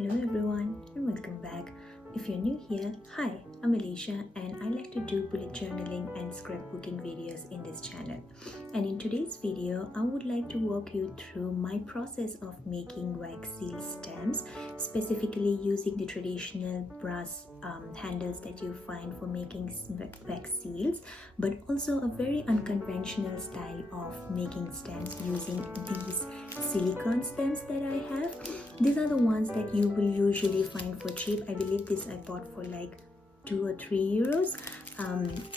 Hello everyone and welcome back. If you're new here, hi, I'm Alicia and I like to do bullet journaling and scrapbooking videos in this channel. And in today's video, I would like to walk you through my process of making wax seal stamps, specifically using the traditional brass handles that you find for making wax seals, but also a very unconventional style of making stamps using these silicone stamps that I have. These are the ones that you will usually find for cheap. I believe this I bought for like 2 or 3 euros,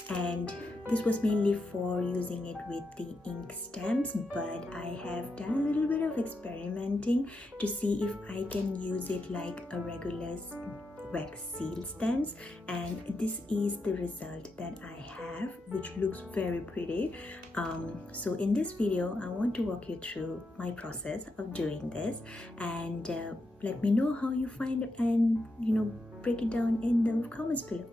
and this was mainly for using it with the ink stamps, but I have done a little bit of experimenting to see if I can use it like a regular wax seal stamps, and this is the result that I have, which looks very pretty. So in this video I want to walk you through my process of doing this, and let me know how you find it, and break it down in the comments below.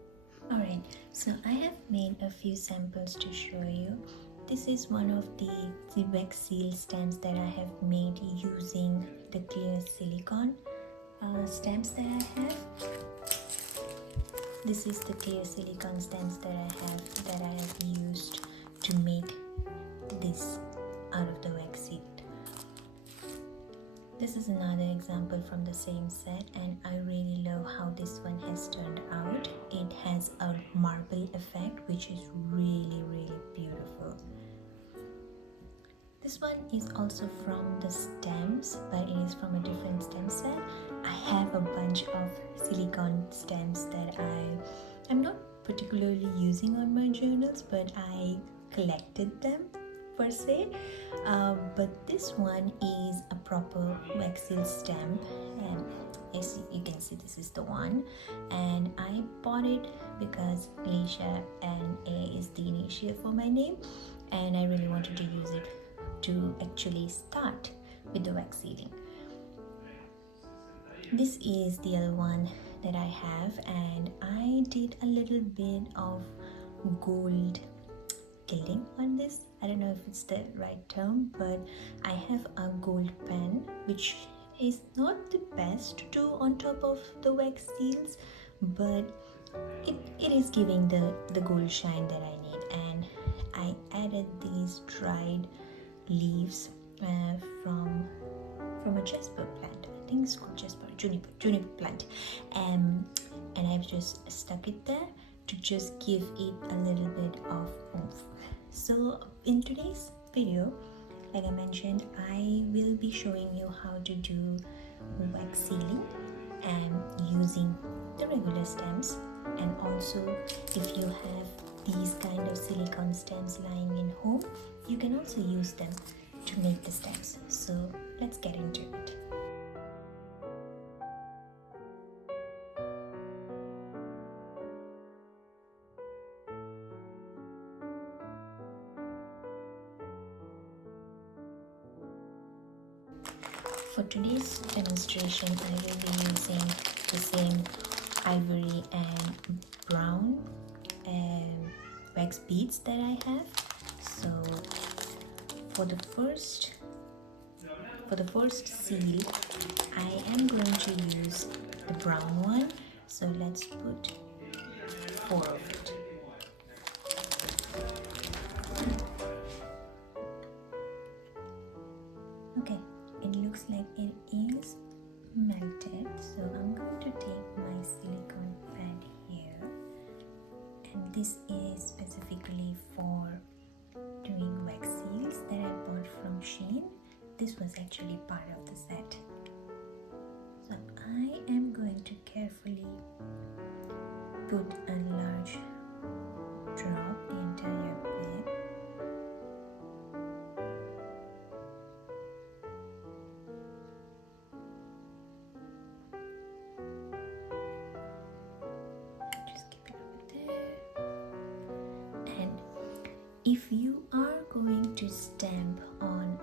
Alright, so I have made a few samples to show you. This is one of the wax seal stamps that I have made using the clear silicone stamps that I have. This is the clear silicone stamps that I have used to make this out of the wax seal. This is another example from the same set, and I really love how this one has turned out. It has a marble effect which is really beautiful. This one is also from the stamps, but it is from a different stamp set. I have a bunch of silicone stamps that I am not particularly using on my journals, but I collected them per se. But this one is a proper wax seal stamp, and as you can see, this is the one, and I bought it because Alicia and A is the initial for my name, and I really wanted to use it to actually start with the wax sealing. This is the other one that I have, and I did a little bit of gold gilding on this. I don't know if it's the right term, but I have a gold pen, which is not the best to do on top of the wax seals, but it is giving the gold shine that I need. And I added these dried leaves from a jasper plant. I think it's called jasper, juniper plant, and I've just stuck it there to just give it a little bit of oomph. So in today's video, like I mentioned, I will be showing you how to do wax sealing and using the regular stamps, and also if you have these kind of silicone stamps lying in home, you can also use them to make the stamps. So let's get into it. For today's demonstration, I will be using the same ivory and brown wax beads that I have. So for the first seal, I am going to use the brown one. So let's put 4 of it. Okay, it looks like it is melted, so I'm going to take my silicone pad here, and this is specifically for doing wax seals that I bought from Shein. This was actually part of the set. So I am going to carefully put a large drop the entire bit. Just keep it over there. And if you are going to stamp on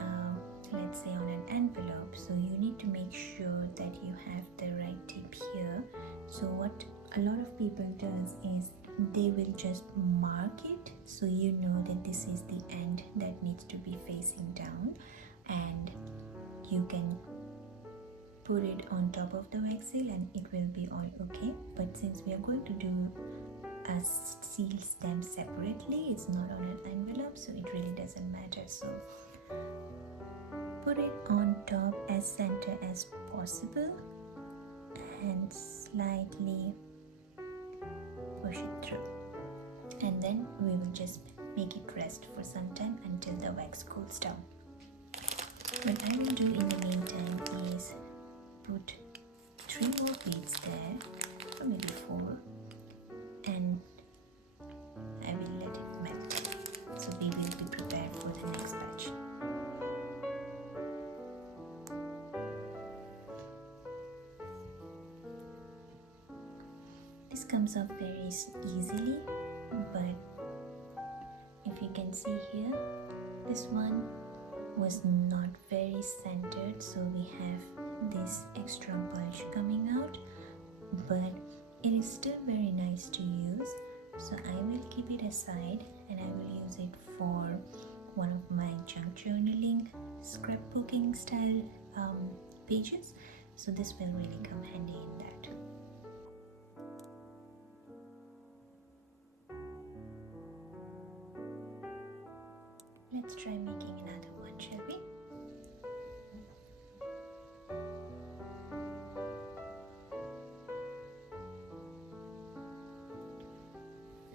let's say on an envelope, so you need to make sure that you have the right tip here. So what a lot of people does is they will just mark it, so you know that this is the end that needs to be facing down, and you can put it on top of the wax seal and it will be all okay. But since we are going to do a seal stamp separately, it's not on an envelope, so it really doesn't matter. So put it on top as center as possible and slightly push it through, and then we will just make it rest for some time until the wax cools down. What I will do in the meantime is put 3 more beads there, or maybe 4, and I will let it melt, so we will be prepared for the next batch. This comes off very easily, but if you can see here, this one was not very centered, so we have this extra bulge coming out, but it is still very nice to use, so I will keep it aside and I will use it for one of my junk journaling scrapbooking style pages, so this will really come handy in that. Let's try making another one, shall we?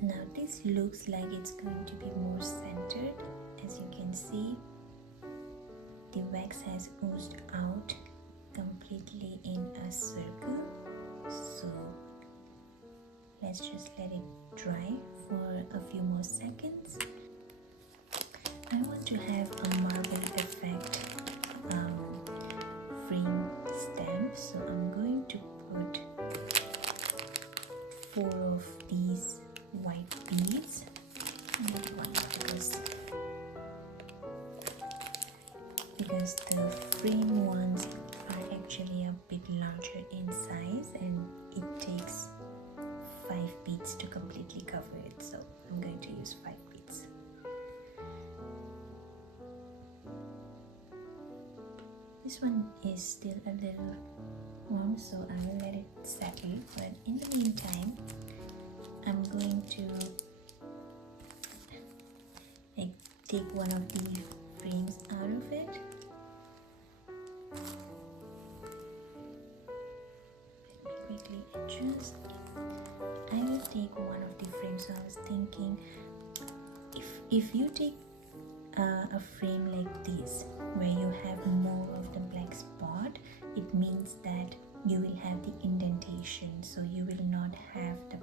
Now this looks like it's going to be more centered. As you can see, the wax has oozed out completely in a circle. So let's just let it dry for a few more seconds. I want to have a marble effect frame stamp, so I'm going to put 4 of these white beads. Because the frame ones are actually a bit larger in size and it takes 5 beads to completely cover it, so I'm going to use 5 beads. This one is still a little warm, so I will let it settle, but in the meantime I'm going to take one of the frames out of it. Let me quickly adjust. I will take one of the frames. So I was thinking, if you take a frame like this where you have more of the black spot, it means that you will have the indentation, so you will not have the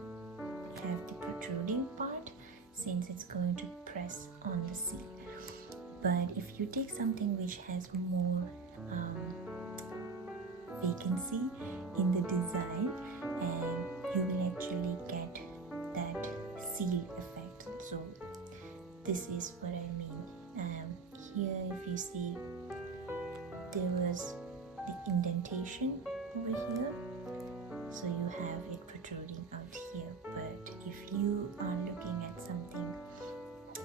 protruding part, since it's going to press on the seal. But if you take something which has more vacancy in the design, and you will actually get that seal effect. So this is what I mean. Here if you see, there was the indentation over here, so you have it protruding out here. But if you are looking at something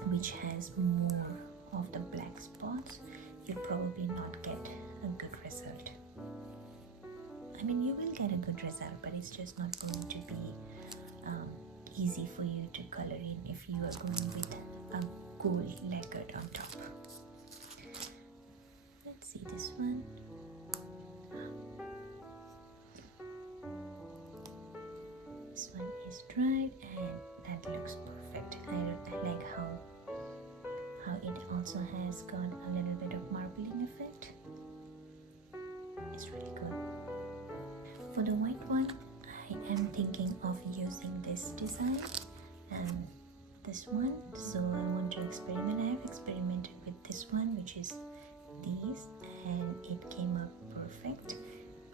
which has more of the black spots, you'll probably not get a good result. I mean, you will get a good result, but it's just not going to be easy for you to color in if you are going with a gold lacquered on top. Let's see this one. This one is dried and that looks perfect. I like how it also has got a little bit of marbling effect. It's really good. For the white one, I am thinking of using this design and this one, so I want to experiment. I have experimented with this one, which is these, and it came up perfect.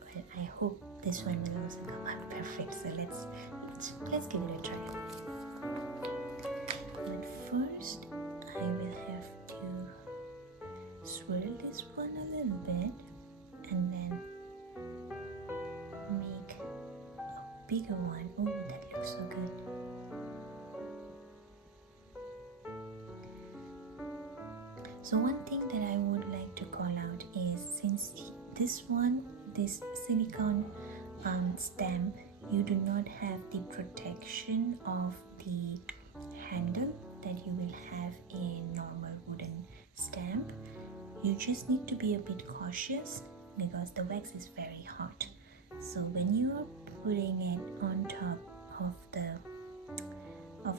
But I hope this one will also come out perfect, so let's give it a try. But first I will have to swirl this one a little bit and then make a bigger one. Oh, that looks so good. So one thing that I would like to call out is, since this one this silicone stamp, you do not have the protection of the handle that you will have in normal wooden stamp. You just need to be a bit cautious because the wax is very hot. So when you are putting it on top of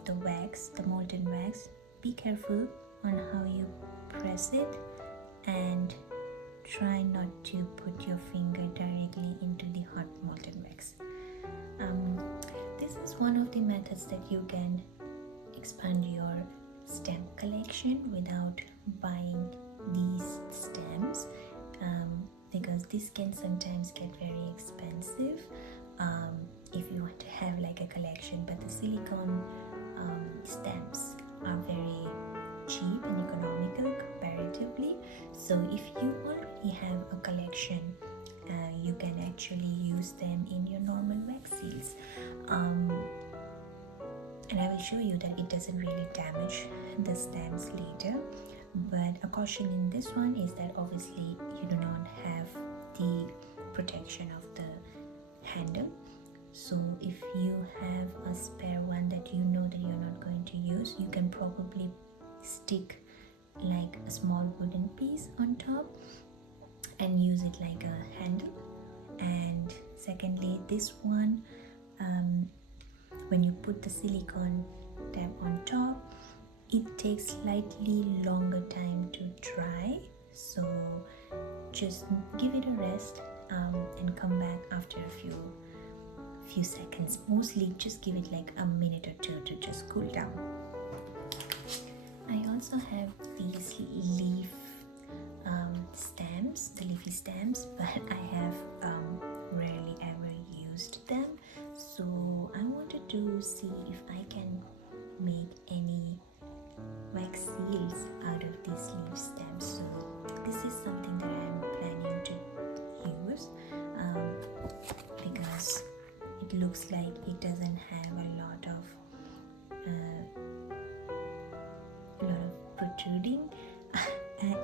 the wax, the molten wax, be careful on how you press it and try not to put your finger directly into the hot molten wax. This is one of the methods that you can expand your stamp collection without buying these stamps, because this can sometimes get very expensive if you want to have like a collection, but the silicone stamps are very cheap and economical comparatively. So if you already have a collection, you can actually use them in your normal wax seals, and I will show you that it doesn't really damage the stamps later. But a caution in this one is that obviously you do not have the protection of the handle. So if you have a spare one that you know that you're not going to use, you can probably stick like a small wooden piece on top and use it like a handle. And secondly, this one, when you put the silicone tab on top, it takes slightly longer time to dry, so just give it a rest and come back after a few seconds. Mostly just give it like a minute or two to just cool down. I also have these leaf stamps, the leafy stamps, but I have rarely ever used them, so I wanted to see if I can make any wax seals out of these leaf stamps. So this is something that I'm planning to use because it looks like it doesn't have a lot of protruding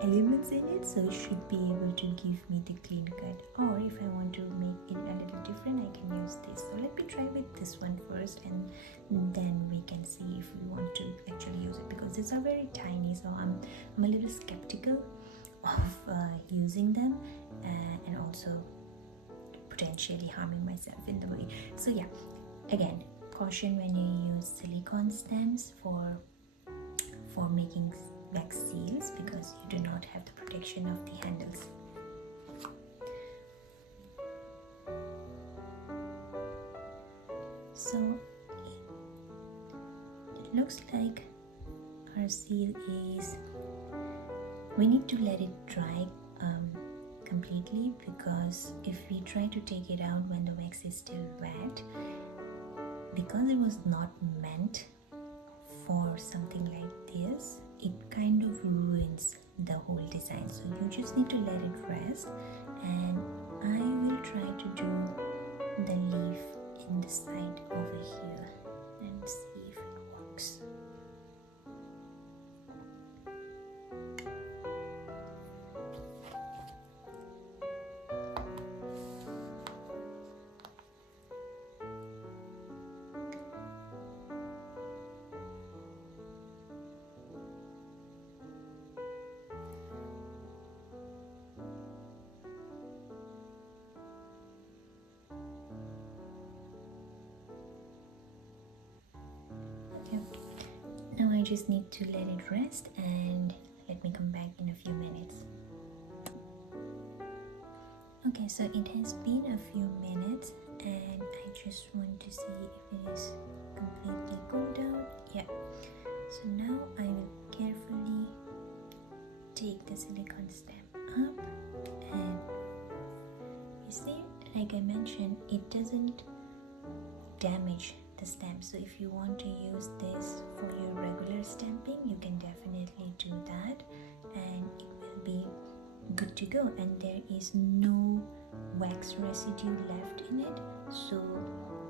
elements in it, so it should be able to give me the clean cut. Or if I want to make it a little different, I can use this. So let me try with this one first, and then we can see if we want to actually use it, because these are very tiny, so I'm a little skeptical of using them and also potentially harming myself in the way. So yeah, again, caution when you use silicone stamps for making wax seals, because you do not have the protection of the handles. So it looks like our seal is, we need to let it dry completely, because if we try to take it out when the wax is still wet, because it was not meant for something like this, it kind of ruins the whole design. So you just need to let it rest, and I will try to do the leaf in the side over here and see if it works. Now I just need to let it rest, and let me come back in a few minutes. Okay, so it has been a few minutes, and I just want to see if it is completely cooled down. Yeah, so now I will carefully take the silicone stamp up, and you see, like I mentioned, it doesn't damage the stamp. So if you want to use this for your regular stamping, you can definitely do that, and it will be good to go, and there is no wax residue left in it, so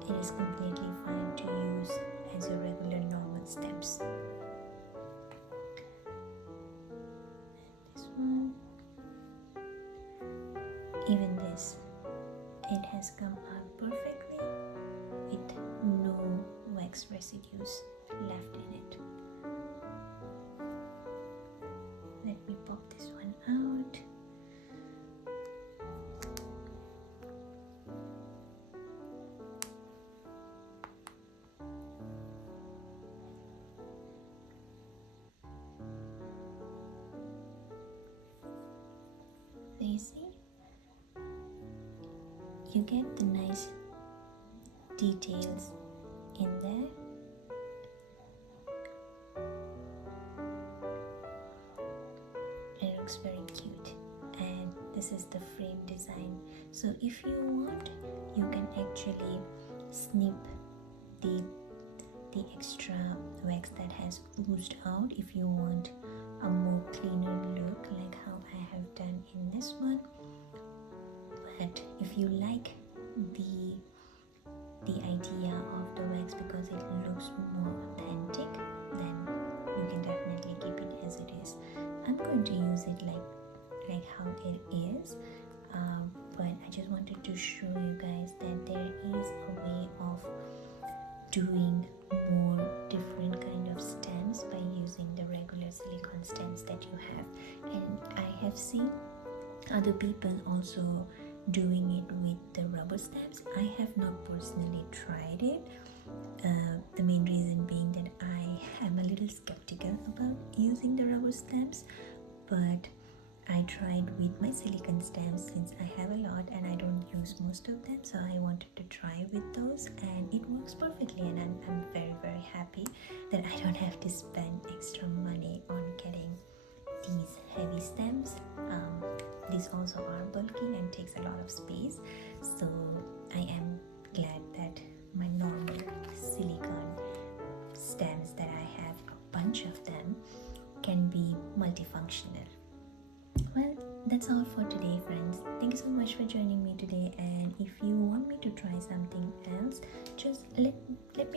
it is completely fine to use as your regular normal stamps. And this one, even this it has come out perfectly with no wax residues left in it. Let me pop this one out. So you see, you get the nice details in there. It looks very cute, and this is the frame design. So if you want, you can actually snip the extra wax that has oozed out if you want a more cleaner look, like how I have done in this one. But if you like the idea of the wax because it looks more authentic, then you can definitely keep it as it is. I'm going to use it like how it is, but I just wanted to show you guys that there is a way of doing more different kind of stamps by using the regular silicone stamps that you have. And I have seen other people also doing it with the rubber stamps. I have not personally tried it, the main reason being that I am a little skeptical about using the rubber stamps, but I tried with my silicone stamps since I have a lot and I don't use most of them, so I wanted to try with those, and it works perfectly, and I'm very, very happy that I don't have to spend extra money on getting these heavy stamps. These also are bulky and takes a lot of space, so I am glad that my normal silicone stamps that I have a bunch of them can be multifunctional. Well, that's all for today, friends. Thank you so much for joining me today, and if you want me to try something else, just let me